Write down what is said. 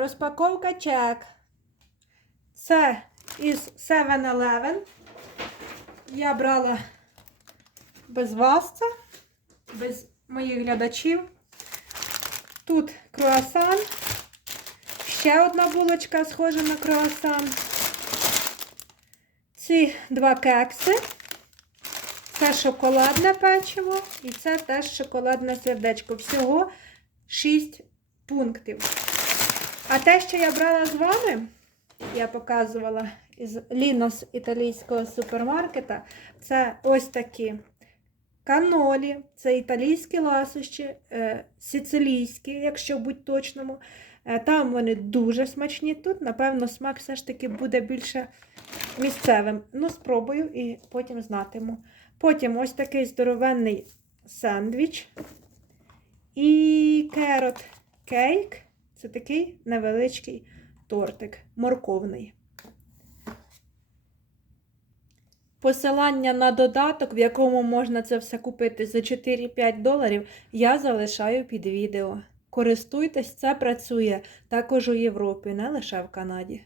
Розпаковка чек. Це із 7-Eleven. Я брала без вас це, без моїх глядачів. Тут круасан. Ще одна булочка схожа на круасан. Ці два кекси. Це шоколадне печиво і це теж шоколадне сердечко. Всього 6 пунктів. А те, що я брала з вами, я показувала із Лінос італійського супермаркета, це ось такі канолі, це італійські ласощі, е, сицилійські, якщо бути точному. Е, Там вони дуже смачні. Тут, напевно, смак все ж таки буде більше місцевим. Ну, спробую і потім знатиму. Потім ось такий здоровенний сендвіч. І керот кейк. Це такий невеличкий тортик, морковний. Посилання на додаток, в якому можна це все купити за 4-5 доларів, я залишаю під відео. Користуйтесь, це працює також у Європі, не лише в Канаді.